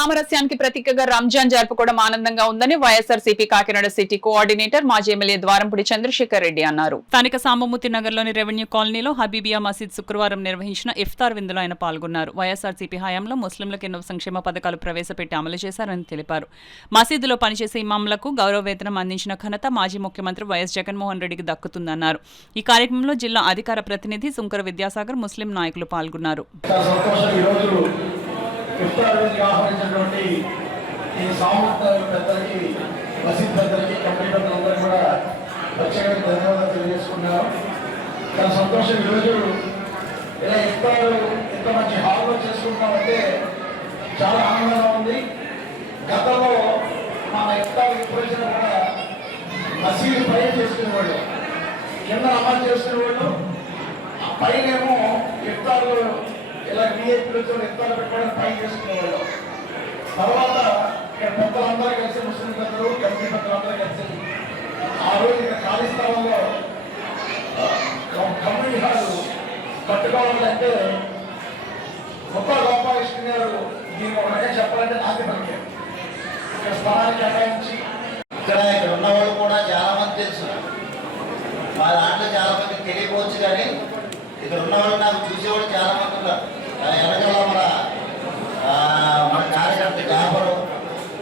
సామరస్యానికి ప్రతీకగా రంజాన్ జరుపుకోవడం ఆనందంగా ఉందని వైఎస్ఆర్సీపీ కాకినాడ సిటీ కోఆర్డినేటర్ మాజీ ఎమ్మెల్యే ద్వారంపూడి చంద్రశేఖర్ రెడ్డి అన్నారు. స్థానిక సాంబమూర్తి నగర్లోని రెవెన్యూ కాలనీలో హబీబియా మసీద్ శుక్రవారం నిర్వహించిన ఇఫ్తార్ విందులో ఆయన పాల్గొన్నారు. వైఎస్ఆర్సీపీ హయాంలో ముస్లింలకు ఎన్నో సంక్షేమ పథకాలు ప్రవేశపెట్టి అమలు చేశారని తెలిపారు. మసీదులో పనిచేసే ఇమాంలకు గౌరవ వేతనం అందించిన ఘనత మాజీ ముఖ్యమంత్రి వైఎస్ జగన్మోహన్ రెడ్డికి దక్కుతుందన్నారు. ఈ కార్యక్రమంలో జిల్లా అధికార ప్రతినిధి సుంకర విద్యాసాగర్, ముస్లిం నాయకులు పాల్గొన్నారు. ఆహ్వానించినటువంటి ఈ సామూహిక పెద్దలకి, మసీద్ పెద్దలకి, కమిటీ పెద్దలందరూ కూడా ప్రత్యేకంగా ధన్యవాదాలు తెలియజేసుకున్నారు. చాలా సంతోషం. ఈరోజు ఇలా ఇఫ్తారు ఇంత మంచి హాల్లో చేసుకుంటామంటే చాలా ఆనందంగా ఉంది. గతంలో మన ఇఫ్తారు ఎప్పుడు వచ్చినా కూడా మసీదు పై చేసుకునేవాళ్ళు, కింద అమలు చేసుకునేవాళ్ళు, ఆ పైనేమో ఇఫ్తారు ఇలా విఐపీలతో ఇఫ్తార్ పెట్టుకోవడానికి పై చేసుకునేవాళ్ళు. తర్వాత ఇక్కడ పెద్దలందరూ కలిసి, ముస్లిం పెద్దలు, కమిటీ పెద్దలందరూ కలిసి ఆ రోజు ఇక్కడ ఖాళీ స్థలంలో కమ్యూనిటీ హాల్ కట్టుకోవాలంటే గోపాలకృష్ణ గారు దీన్ని ఒకటే చెప్పాలంటే నాకే పలికారు. ఇక్కడ స్థలాన్ని కేటాయించి ఇక్కడ ఉన్న వాళ్ళు కూడా చాలా మంది తెలుసు, మా దాంట్లో చాలా మందికి తెలియకపోవచ్చు, కానీ ఇక్కడ ఉన్న వాళ్ళు నాకు చూసేవాళ్ళు చాలా మంది ఉన్నారు. వెనకాల మన కార్యకర్త జాబరు,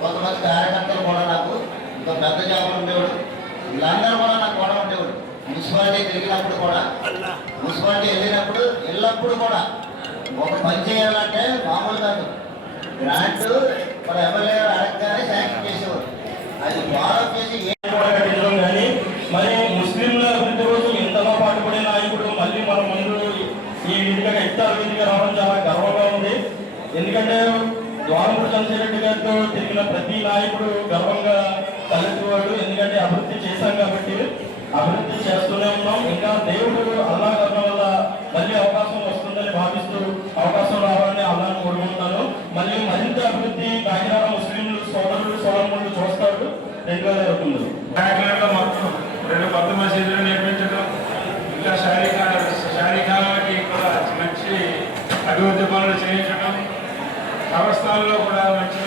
కొంతమంది కార్యకర్తలు కూడా నాకు ఇంకా పెద్ద జాబరు ఉండేవాడు. వీళ్ళందరూ కూడా నాకు కూడా ఉండేవాడు. మున్సిపాలిటీ తిరిగినప్పుడు కూడా, మున్సిపాలిటీ వెళ్ళినప్పుడు ఎల్లప్పుడు కూడా ఒక పని చేయాలంటే మామూలు కాదు, గ్రాంట్ మన ఎమ్మెల్యే గారు అడగగానే శాంక్షన్ చేసేవాడు. అది ఫాలో చేసి కూడా కట్టించడం కానీ, మరి ముస్లింల అభివృద్ధి కోసం ఎంతగా పాటుపడే నాయకుడు మళ్ళీ మన ముందు ఈ విధిగా ఇఫ్తార్ విధిగా రావడం చాలా గర్వంగా ఉంది. ఎందుకంటే ద్వారంపూడి చంద్రశేఖర్ రెడ్డి గారితో తిరిగిన ప్రతి నాయకుడు గర్వంగా తలెత్తువాడు. ఎందుకంటే అభివృద్ధి చేశాం కాబట్టి, అభివృద్ధి చేస్తూనే ఉన్నాం. ఇంకా దేవుడు అల్లా కరుణ వల్ల మళ్ళీ అవకాశం వస్తుందని భావిస్తూ అవకాశం రావాలని అల్లాను కోరుకుంటున్నాను. మళ్ళీ మరింత అభివృద్ధి కాకినాడ ముస్లింలు సోదరులు సోదరులు చూస్తాడు 2020. కాకినాడలో మొత్తం 2 కొత్త మసీదులు నిర్మించడం, ఇంకా శారీకాలకి కూడా మంచి అభివృద్ధి పనులు చేయించడం, కబర్స్థాన్లో కూడా మంచి